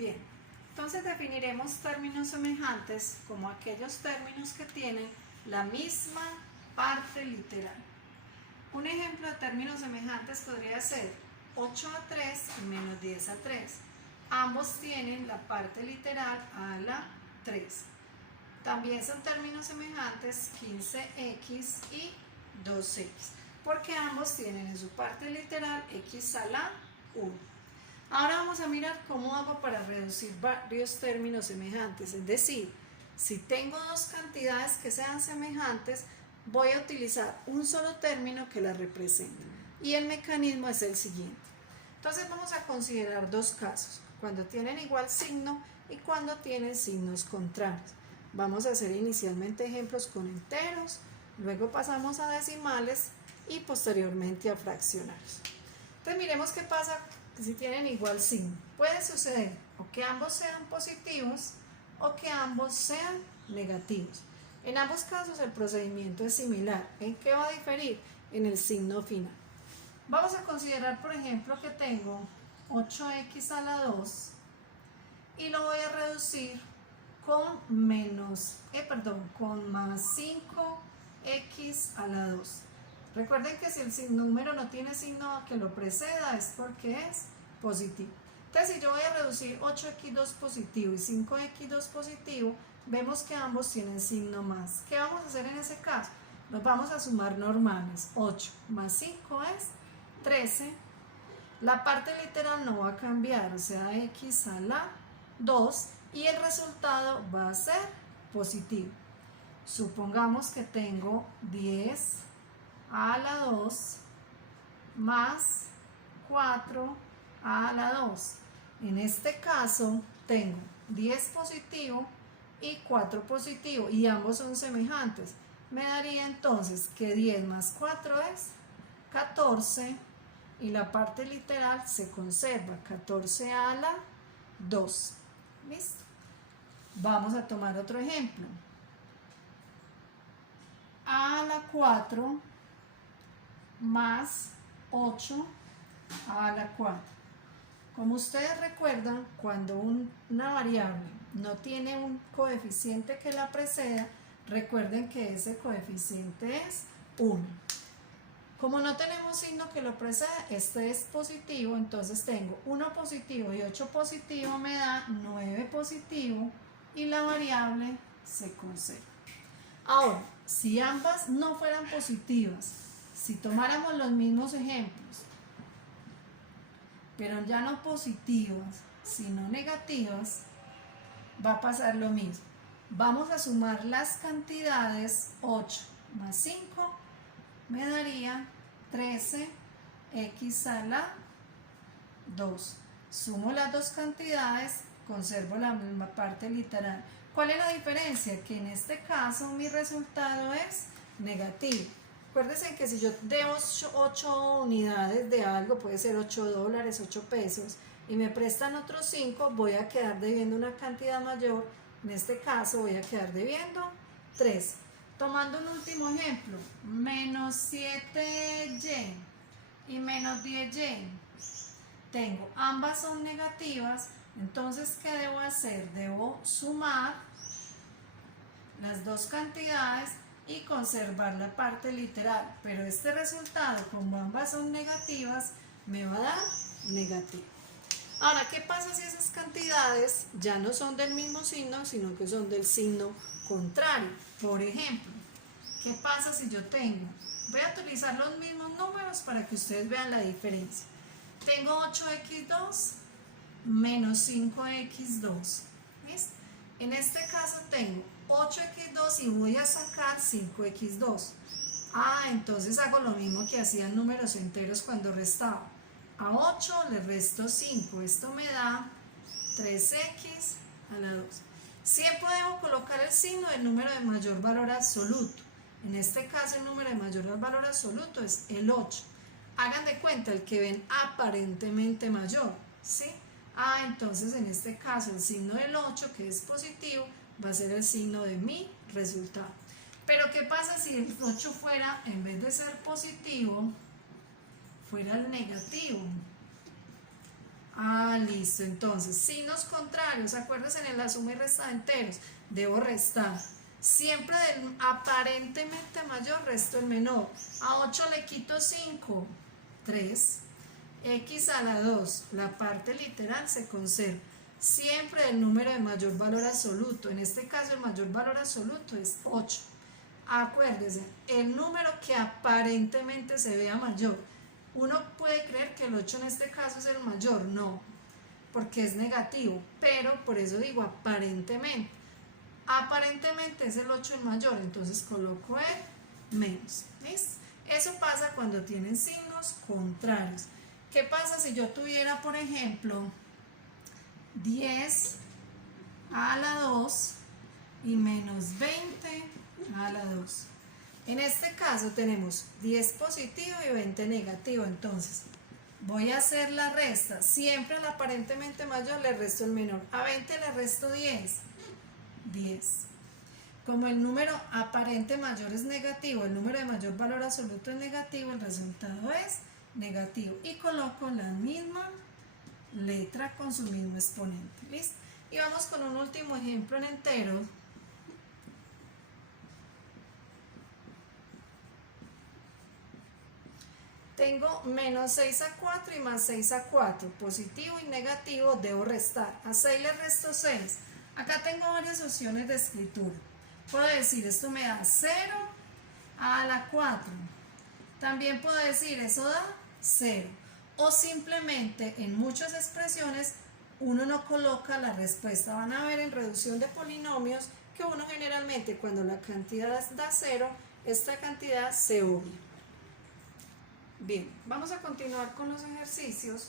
Bien, entonces definiremos términos semejantes como aquellos términos que tienen la misma parte literal. Un ejemplo de términos semejantes podría ser 8 a 3 y menos 10 a 3. Ambos tienen la parte literal a la 3. También son términos semejantes 15x y 2x, porque ambos tienen en su parte literal x a la 1. Ahora vamos a mirar cómo hago para reducir varios términos semejantes, es decir, si tengo dos cantidades que sean semejantes, voy a utilizar un solo término que las represente. Y el mecanismo es el siguiente. Entonces vamos a considerar dos casos, cuando tienen igual signo y cuando tienen signos contrarios. Vamos a hacer inicialmente ejemplos con enteros, luego pasamos a decimales y posteriormente a fraccionarios. Entonces miremos qué pasa si tienen igual signo. Puede suceder o que ambos sean positivos o que ambos sean negativos. En ambos casos el procedimiento es similar. ¿En qué va a diferir? En el signo final. Vamos a considerar, por ejemplo, que tengo 8x a la 2 y lo voy a reducir con más 5x a la 2. Recuerden que si el número no tiene signo que lo preceda es porque es positivo. Entonces, si yo voy a reducir 8x2 positivo y 5x2 positivo, vemos que ambos tienen signo más. ¿Qué vamos a hacer en ese caso? Nos vamos a sumar normales. 8 más 5 es 13. La parte literal no va a cambiar, o sea, x a la 2, y el resultado va a ser positivo. Supongamos que tengo 10 a la 2 más 4 a la 2. En este caso tengo 10 positivo y 4 positivo y ambos son semejantes. Me daría entonces que 10 más 4 es 14 y la parte literal se conserva, 14 a la 2. ¿Listo? Vamos a tomar otro ejemplo. A la 4 más 8 a la 4. Como ustedes recuerdan, cuando una variable no tiene un coeficiente que la preceda, recuerden que ese coeficiente es 1. Como no tenemos signo que lo preceda, este es positivo, entonces tengo 1 positivo y 8 positivo me da 9 positivo y la variable se conserva. Ahora, si ambas no fueran positivas, si tomáramos los mismos ejemplos, pero ya no positivas, sino negativas, va a pasar lo mismo. Vamos a sumar las cantidades. 8 más 5 me daría 13x a la 2. Sumo las dos cantidades, conservo la misma parte literal. ¿Cuál es la diferencia? Que en este caso mi resultado es negativo. Acuérdense que si yo debo 8 unidades de algo, puede ser 8 dólares, 8 pesos, y me prestan otros 5, voy a quedar debiendo una cantidad mayor. En este caso voy a quedar debiendo 3. Tomando un último ejemplo, menos 7y y menos 10y. Tengo, ambas son negativas, entonces ¿qué debo hacer? Debo sumar las dos cantidades y conservar la parte literal, pero este resultado, como ambas son negativas, me va a dar negativo. Ahora, ¿qué pasa si esas cantidades ya no son del mismo signo, sino que son del signo contrario? Por ejemplo, ¿qué pasa si yo tengo? Voy a utilizar los mismos números para que ustedes vean la diferencia. Tengo 8x2 menos 5x2. ¿Listo? En este caso tengo 8x2 y voy a sacar 5x2. Entonces hago lo mismo que hacían números enteros cuando restaba. A 8 le resto 5. Esto me da 3x a la 2. Siempre debo colocar el signo del número de mayor valor absoluto. En este caso el número de mayor valor absoluto es el 8. Hagan de cuenta el que ven aparentemente mayor, ¿sí? Entonces en este caso el signo del 8, que es positivo, va a ser el signo de mi resultado. Pero ¿qué pasa si el 8 fuera, en vez de ser positivo, fuera el negativo? Ah, listo. Entonces, signos contrarios. Acuérdense en la suma y resta de enteros. Debo restar. Siempre del aparentemente mayor resto el menor. A 8 le quito 5. 3. X a la 2. La parte literal se conserva. Siempre del número de mayor valor absoluto. En este caso el mayor valor absoluto es 8. Acuérdense, el número que aparentemente se vea mayor. Uno puede creer que el 8 en este caso es el mayor, no, porque es negativo, pero por eso digo aparentemente. Aparentemente es el 8 el mayor, entonces coloco el menos. ¿Listo? Eso pasa cuando tienen signos contrarios. ¿Qué pasa si yo tuviera, por ejemplo, 10 a la 2 y menos 20 a la 2? En este caso tenemos 10 positivo y 20 negativo, entonces voy a hacer la resta. Siempre al aparentemente mayor le resto el menor. A 20 le resto 10. 10. Como el número aparente mayor es negativo, el número de mayor valor absoluto es negativo, el resultado es negativo. Y coloco la misma letra con su mismo exponente. ¿Listo? Y vamos con un último ejemplo en enteros. Tengo menos 6 a 4 y más 6 a 4. Positivo y negativo debo restar. A 6 le resto 6. Acá tengo varias opciones de escritura. Puedo decir, esto me da 0 a la 4. También puedo decir, eso da 0. O simplemente en muchas expresiones uno no coloca la respuesta. Van a ver en reducción de polinomios que uno generalmente cuando la cantidad da 0, esta cantidad se obvia. Bien, vamos a continuar con los ejercicios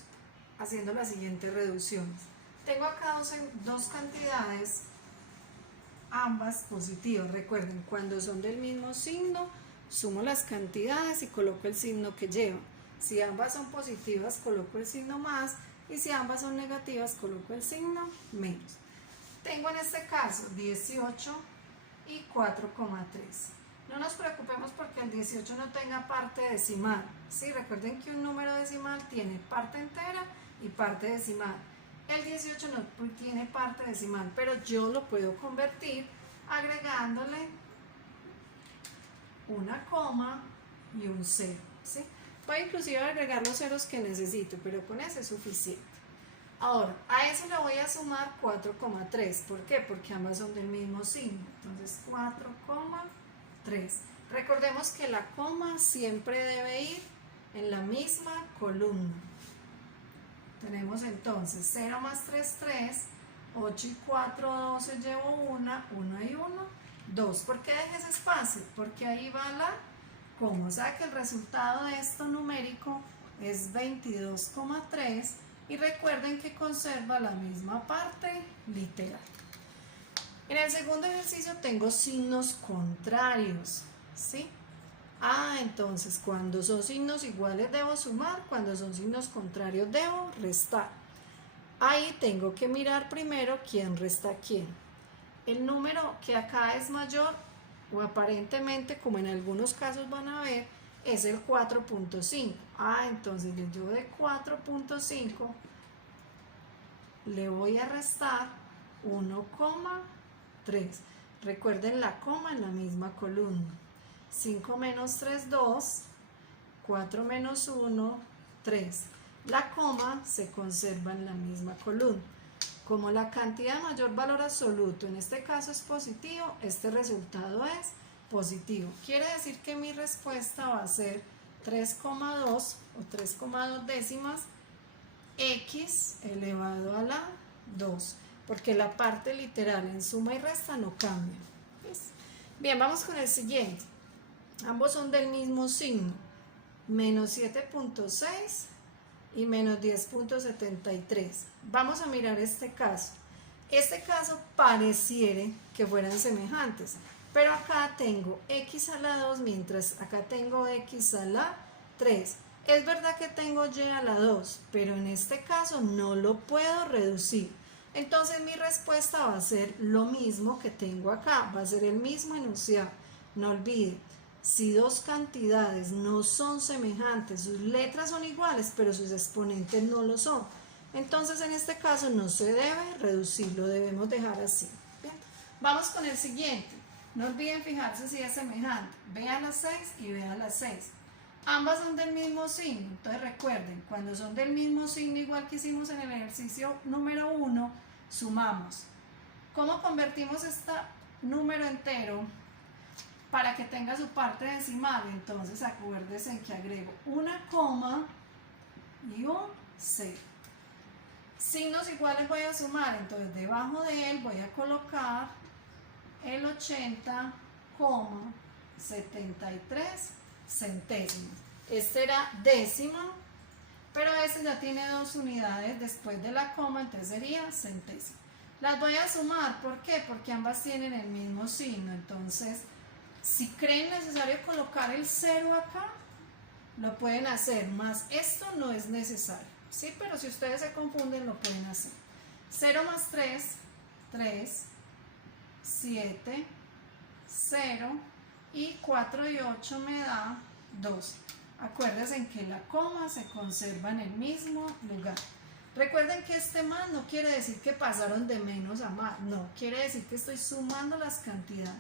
haciendo las siguientes reducciones. Tengo acá dos cantidades, ambas positivas. Recuerden, cuando son del mismo signo, sumo las cantidades y coloco el signo que lleva. Si ambas son positivas, coloco el signo más, y si ambas son negativas, coloco el signo menos. Tengo en este caso 18 y 4,3. No nos preocupemos porque el 18 no tenga parte decimal. ¿Sí? Recuerden que un número decimal tiene parte entera y parte decimal. El 18 no tiene parte decimal, pero yo lo puedo convertir agregándole una coma y un cero. ¿Sí? Puedo inclusive agregar los ceros que necesito, pero con ese es suficiente. Ahora, a eso le voy a sumar 4,3. ¿Por qué? Porque ambas son del mismo signo. Entonces 4,3. Recordemos que la coma siempre debe ir en la misma columna. Tenemos entonces 0 más 3, 3, 8 y 4, 12, llevo 1, 1 y 1, 2. ¿Por qué dejé ese espacio? Porque ahí va la coma. O sea que el resultado de esto numérico es 22,3 y recuerden que conserva la misma parte literal. En el segundo ejercicio tengo signos contrarios, ¿sí? Entonces cuando son signos iguales debo sumar, cuando son signos contrarios debo restar. Ahí tengo que mirar primero quién resta a quién. El número que acá es mayor, o aparentemente, como en algunos casos van a ver, es el 4.5. Entonces yo de 4.5 le voy a restar 1,3. Recuerden la coma en la misma columna. 5 menos 3, 2. 4 menos 1, 3. La coma se conserva en la misma columna. Como la cantidad de mayor valor absoluto en este caso es positivo, este resultado es positivo. Quiere decir que mi respuesta va a ser 3,2 o 3,2 décimas x elevado a la 2, porque la parte literal en suma y resta no cambia. Bien, vamos con el siguiente. Ambos son del mismo signo, menos 7.6 y menos 10.73. Vamos a mirar este caso. Este caso pareciere que fueran semejantes, pero acá tengo x a la 2, mientras acá tengo x a la 3. Es verdad que tengo y a la 2, pero en este caso no lo puedo reducir. Entonces mi respuesta va a ser lo mismo que tengo acá, va a ser el mismo enunciado. No olviden, si dos cantidades no son semejantes, sus letras son iguales, pero sus exponentes no lo son, Entonces en este caso no se debe reducir, lo debemos dejar así. Bien. Vamos con el siguiente. No olviden fijarse si es semejante. Vean las 6 y vean las 6. Ambas son del mismo signo. Entonces recuerden, cuando son del mismo signo, igual que hicimos en el ejercicio número 1, sumamos. ¿Cómo convertimos este número entero para que tenga su parte decimal? Entonces acuérdense que agrego una coma y un 0. Signos iguales voy a sumar, entonces debajo de él voy a colocar el 80,73 centésimos. Este era décima, pero este ya tiene 2 unidades después de la coma, entonces sería centésimo. Las voy a sumar, ¿por qué? Porque ambas tienen el mismo signo. Entonces, si creen necesario colocar el 0 acá, lo pueden hacer, más esto no es necesario, ¿sí? Pero si ustedes se confunden, lo pueden hacer. 0 más 3, 3, 7, 0 y 4 y 8 me da 2. Acuérdense que la coma se conserva en el mismo lugar. Recuerden que este más no quiere decir que pasaron de menos a más, no, quiere decir que estoy sumando las cantidades.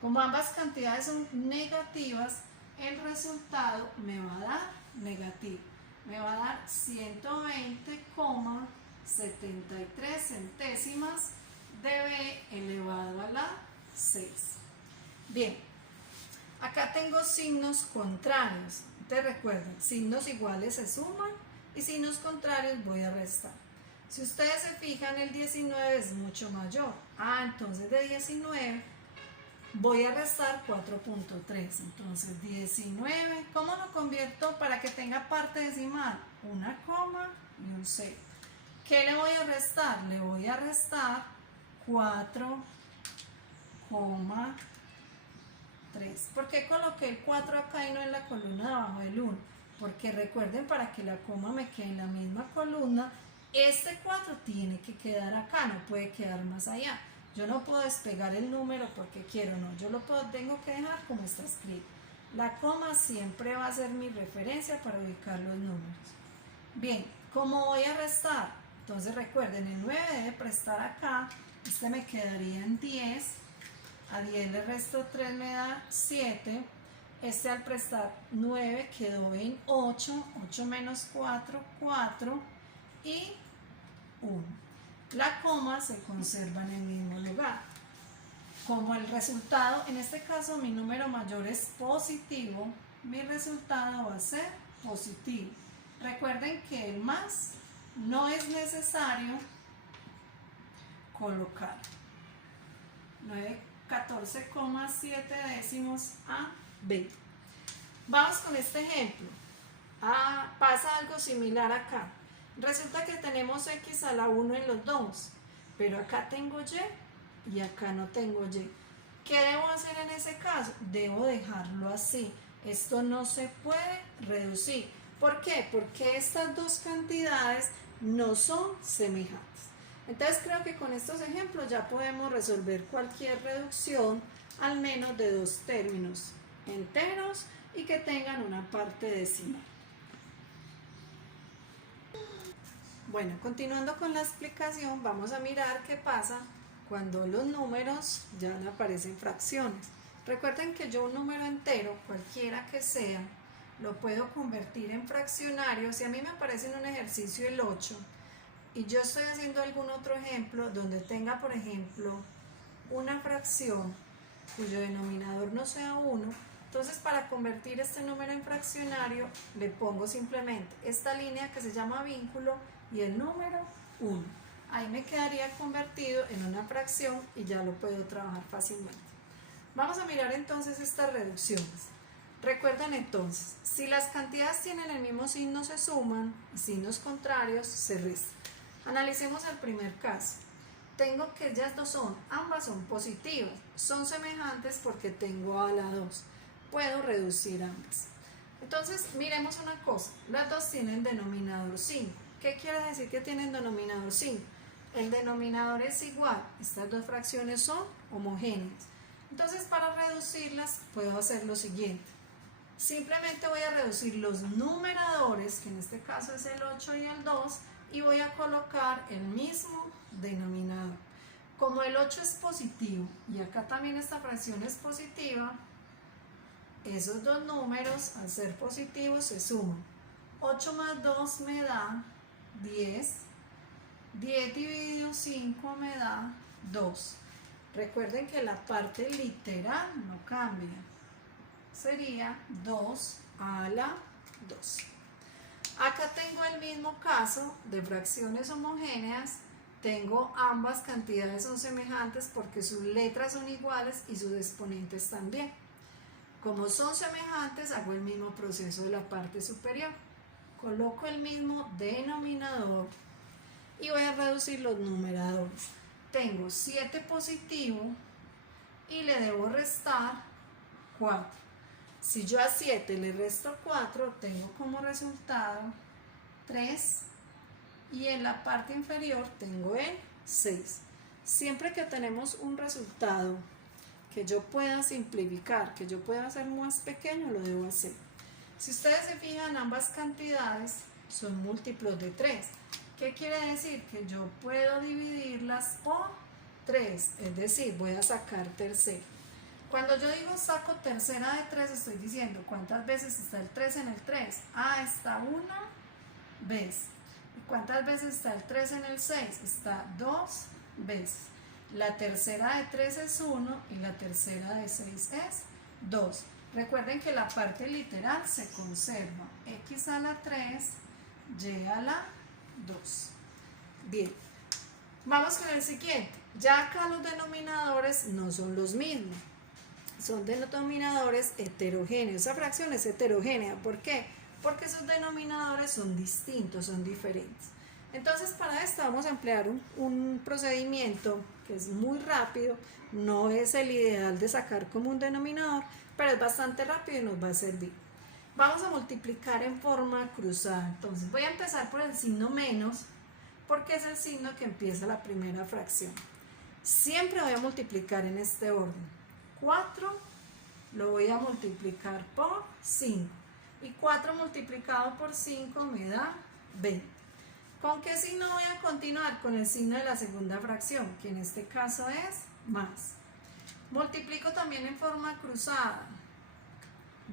Como ambas cantidades son negativas, el resultado me va a dar negativo. Me va a dar 120,73 centésimas de b elevado a la 6. Bien, acá tengo signos contrarios. Entonces recuerden, signos iguales se suman y signos contrarios voy a restar. Si ustedes se fijan, el 19 es mucho mayor. Entonces de 19 voy a restar 4.3. Entonces 19, ¿cómo lo convierto para que tenga parte decimal? Una coma y un 0. ¿Qué le voy a restar? Le voy a restar 4,3. ¿Por qué coloqué el 4 acá y no en la columna de abajo del 1? Porque recuerden, para que la coma me quede en la misma columna, este 4 tiene que quedar acá, no puede quedar más allá. Yo no puedo despegar el número porque quiero, no, yo tengo que dejar como está escrito. La coma siempre va a ser mi referencia para ubicar los números. Bien, ¿cómo voy a restar? Entonces recuerden, el 9 debe prestar acá, este me quedaría en 10, a 10 le resto 3 me da 7, este al prestar 9 quedó en 8, 8 menos 4, 4 y 1. La coma se conserva en el mismo lugar. Como el resultado, en este caso mi número mayor es positivo, mi resultado va a ser positivo. Recuerden que el más no es necesario colocar 14,7 décimos a b. Vamos con este ejemplo. Pasa algo similar acá. Resulta que tenemos x a la 1 en los dos, pero acá tengo y y acá no tengo y. ¿Qué debo hacer en ese caso? Debo dejarlo así. Esto no se puede reducir. ¿Por qué? Porque estas dos cantidades no son semejantes. Entonces creo que con estos ejemplos ya podemos resolver cualquier reducción, al menos de dos términos enteros y que tengan una parte decimal. Bueno, continuando con la explicación, vamos a mirar qué pasa cuando los números ya no aparecen fracciones. Recuerden que yo un número entero, cualquiera que sea, lo puedo convertir en fraccionario. Si a mí me aparece en un ejercicio el 8 y yo estoy haciendo algún otro ejemplo donde tenga, por ejemplo, una fracción cuyo denominador no sea 1, entonces para convertir este número en fraccionario le pongo simplemente esta línea que se llama vínculo y el número 1. Ahí me quedaría convertido en una fracción y ya lo puedo trabajar fácilmente. Vamos a mirar entonces estas reducciones. Recuerden entonces, si las cantidades tienen el mismo signo se suman y signos contrarios se restan. Analicemos el primer caso. Tengo que ellas dos ambas son positivas, son semejantes porque tengo a la 2. Puedo reducir ambas. Entonces, miremos una cosa, las dos tienen denominador 5. ¿Qué quiere decir que tienen denominador 5? El denominador es igual, estas dos fracciones son homogéneas. Entonces, para reducirlas, puedo hacer lo siguiente. Simplemente voy a reducir los numeradores, que en este caso es el 8 y el 2, y voy a colocar el mismo denominador. Como el 8 es positivo y acá también esta fracción es positiva, esos dos números al ser positivos se suman. 8 más 2 me da 10. 10 dividido 5 me da 2. Recuerden que la parte literal no cambia. Sería 2 a la 2. Acá tengo el mismo caso de fracciones homogéneas. Tengo ambas cantidades son semejantes porque sus letras son iguales y sus exponentes también. Como son semejantes, hago el mismo proceso de la parte superior. Coloco el mismo denominador y voy a reducir los numeradores. Tengo 7 positivo y le debo restar 4. Si yo a 7 le resto 4, tengo como resultado 3 y en la parte inferior tengo el 6. Siempre que tenemos un resultado que yo pueda simplificar, que yo pueda hacer más pequeño, lo debo hacer. Si ustedes se fijan, ambas cantidades son múltiplos de 3. ¿Qué quiere decir? Que yo puedo dividirlas por 3, es decir, voy a sacar tercera. Cuando yo digo saco tercera de 3, estoy diciendo cuántas veces está el 3 en el 3. Ah, está una vez. ¿Y cuántas veces está el 3 en el 6? Está 2 veces. La tercera de 3 es 1 y la tercera de 6 es 2. Recuerden que la parte literal se conserva. X a la 3, Y a la 2. Bien, vamos con el siguiente. Ya acá los denominadores no son los mismos. Son denominadores heterogéneos. Esa fracción es heterogénea. ¿Por qué? Porque sus denominadores son distintos, son diferentes. Entonces, para esto vamos a emplear un procedimiento que es muy rápido. No es el ideal de sacar como un denominador, pero es bastante rápido y nos va a servir. Vamos a multiplicar en forma cruzada. Entonces, voy a empezar por el signo menos, porque es el signo que empieza la primera fracción. Siempre voy a multiplicar en este orden. 4 lo voy a multiplicar por 5. Y 4 multiplicado por 5 me da 20. ¿Con qué signo voy a continuar? Con el signo de la segunda fracción, que en este caso es más. Multiplico también en forma cruzada.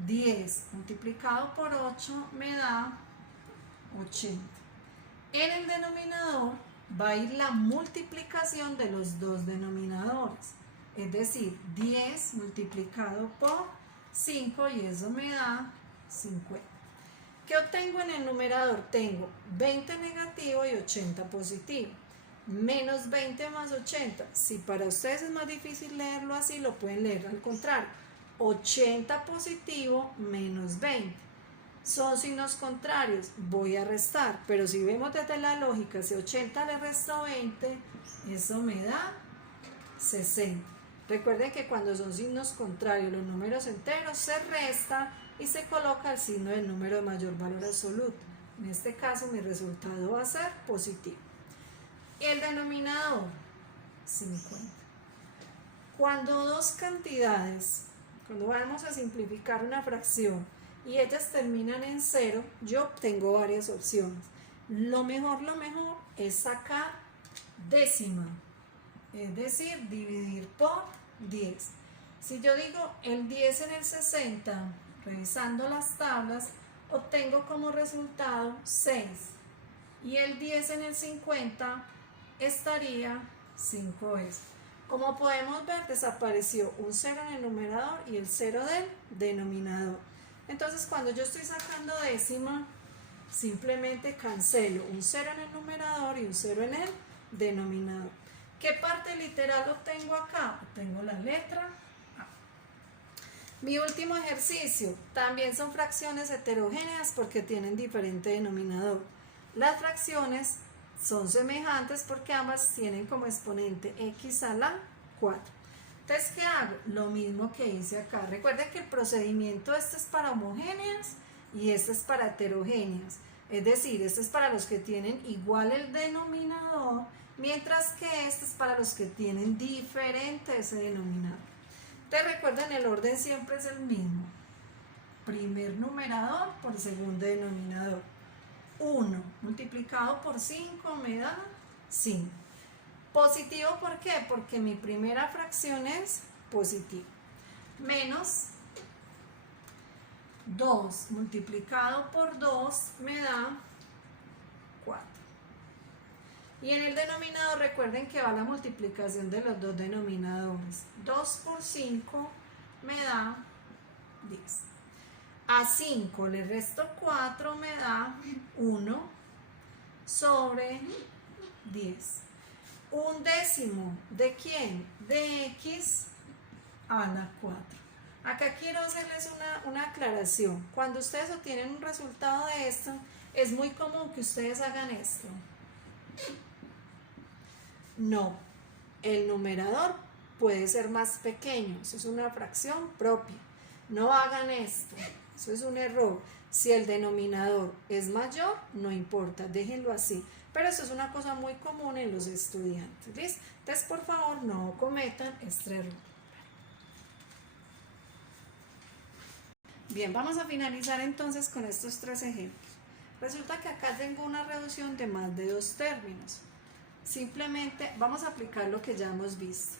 10 multiplicado por 8 me da 80. En el denominador va a ir la multiplicación de los dos denominadores. Es decir, 10 multiplicado por 5 y eso me da 50. ¿Qué obtengo en el numerador? Tengo 20 negativo y 80 positivo. Menos 20 más 80. Si para ustedes es más difícil leerlo así, lo pueden leer al contrario. 80 positivo menos 20. Son signos contrarios. Voy a restar. Pero si vemos desde la lógica, si 80 le resto 20, eso me da 60. Recuerden que cuando son signos contrarios, los números enteros se resta y se coloca el signo del número de mayor valor absoluto. En este caso mi resultado va a ser positivo. El denominador, 50. Cuando dos cantidades, cuando vamos a simplificar una fracción y ellas terminan en 0, yo tengo varias opciones. Lo mejor es sacar décima, es decir, dividir por 10. Si yo digo el 10 en el 60, revisando las tablas, obtengo como resultado 6. Y el 10 en el 50 estaría 5s. Como podemos ver, desapareció un 0 en el numerador y el 0 del denominador. Entonces, cuando yo estoy sacando décima, simplemente cancelo un 0 en el numerador y un 0 en el denominador. ¿Qué parte literal obtengo acá? Obtengo la letra A. Mi último ejercicio, también son fracciones heterogéneas porque tienen diferente denominador. Las fracciones son semejantes porque ambas tienen como exponente x a la 4. Entonces, ¿qué hago? Lo mismo que hice acá. Recuerden que el procedimiento este es para homogéneas y este es para heterogéneas. Es decir, este es para los que tienen igual el denominador, mientras que este es para los que tienen diferente ese denominador. Entonces recuerden, el orden siempre es el mismo. Primer numerador por segundo denominador. 1 multiplicado por 5 me da 5. Positivo, ¿por qué? Porque mi primera fracción es positiva. Menos 2 multiplicado por 2 me da 4. Y en el denominador recuerden que va la multiplicación de los dos denominadores. 2 por 5 me da 10. A 5 le resto 4 me da 1 sobre 10. Un décimo, ¿de quién? De x a la 4. Acá quiero hacerles una aclaración. Cuando ustedes obtienen un resultado de esto, es muy común que ustedes hagan esto. No, el numerador puede ser más pequeño, eso es una fracción propia. No hagan esto, eso es un error. Si el denominador es mayor, no importa, déjenlo así. Pero eso es una cosa muy común en los estudiantes, ¿listo? Entonces, por favor, no cometan este error. Bien, vamos a finalizar entonces con estos 3 ejemplos. Resulta que acá tengo una reducción de más de 2 términos. Simplemente vamos a aplicar lo que ya hemos visto.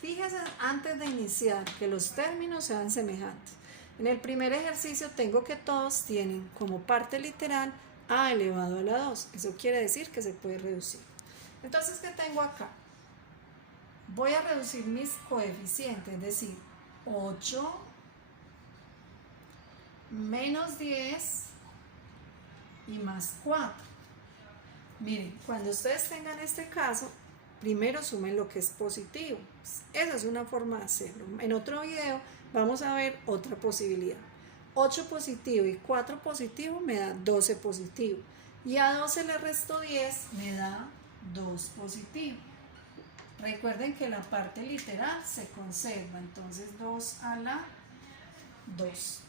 Fíjense antes de iniciar que los términos sean semejantes. En el primer ejercicio tengo que todos tienen como parte literal a elevado a la 2. Eso quiere decir que se puede reducir. Entonces, ¿qué tengo acá? Voy a reducir mis coeficientes, es decir, 8 menos 10 y más 4. Miren, cuando ustedes tengan este caso, primero sumen lo que es positivo. Esa es una forma de hacerlo. En otro video vamos a ver otra posibilidad. 8 positivo y 4 positivo me da 12 positivo. Y a 12 le resto 10, me da 2 positivo. Recuerden que la parte literal se conserva, entonces 2 a la 2.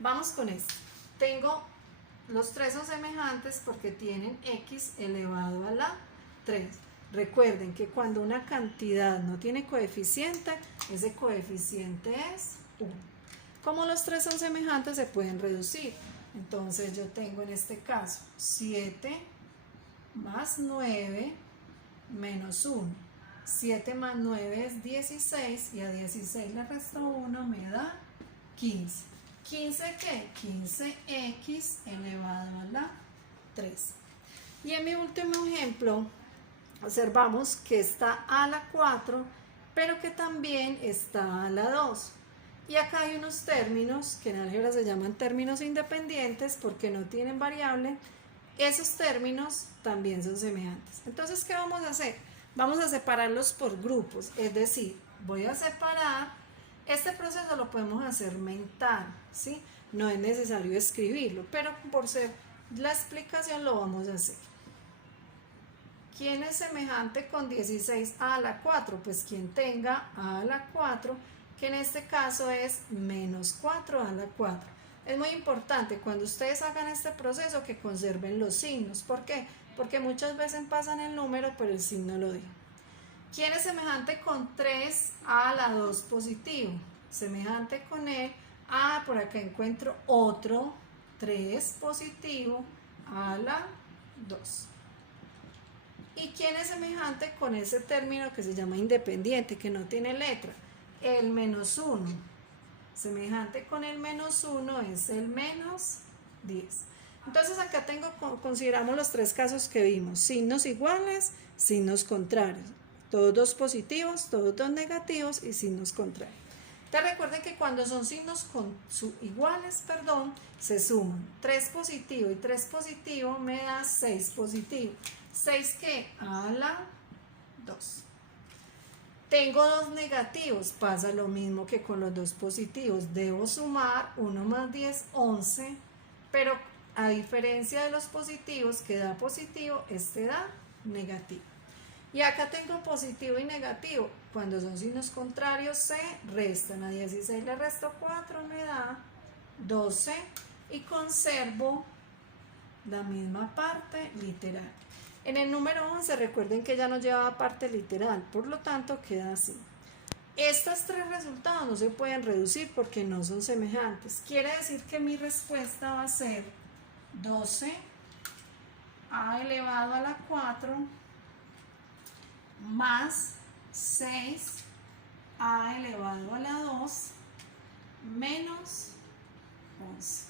Vamos con esto. Los 3 son semejantes porque tienen x elevado a la 3. Recuerden que cuando una cantidad no tiene coeficiente, ese coeficiente es 1. Como los 3 son semejantes, se pueden reducir. Entonces yo tengo en este caso 7 más 9 menos 1. 7 más 9 es 16 y a 16 le resto 1, me da 15. ¿15 qué? 15x elevado a la 3. Y en mi último ejemplo, observamos que está a la 4, pero que también está a la 2. Y acá hay unos términos que en álgebra se llaman términos independientes porque no tienen variable. Esos términos también son semejantes. Entonces, ¿qué vamos a hacer? Vamos a separarlos por grupos, es decir, voy a separar. Este proceso lo podemos hacer mental, ¿sí? No es necesario escribirlo, pero por ser la explicación lo vamos a hacer. ¿Quién es semejante con 16 a la 4? Pues quien tenga a la 4, que en este caso es menos 4 a la 4. Es muy importante cuando ustedes hagan este proceso que conserven los signos. ¿Por qué? Porque muchas veces pasan el número, pero el signo lo deja. ¿Quién es semejante con 3 a la 2 positivo? Semejante con él. Por acá encuentro otro 3 positivo a la 2. ¿Y quién es semejante con ese término que se llama independiente, que no tiene letra? El menos 1. Semejante con el menos 1 es el menos 10. Entonces acá consideramos los 3 casos que vimos. Signos iguales, signos contrarios. Todos 2 positivos, todos 2 negativos y signos contrarios. Entonces recuerden que cuando son signos iguales, se suman. 3 positivo y 3 positivo me da 6 positivo. 6 ¿qué? A la 2. Tengo 2 negativos, pasa lo mismo que con los 2 positivos. Debo sumar 1 más 10, 11, pero a diferencia de los positivos que da positivo, este da negativo. Y acá tengo positivo y negativo. Cuando son signos contrarios se restan. A 16 le resto 4, me da 12 y conservo la misma parte literal. En el número 11 recuerden que ya no llevaba parte literal, por lo tanto queda así. Estos 3 resultados no se pueden reducir porque no son semejantes. Quiere decir que mi respuesta va a ser 12a elevado a la 4 más 6a elevado a la 2 menos 11.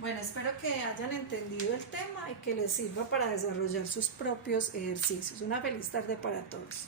Bueno, espero que hayan entendido el tema y que les sirva para desarrollar sus propios ejercicios. Una feliz tarde para todos.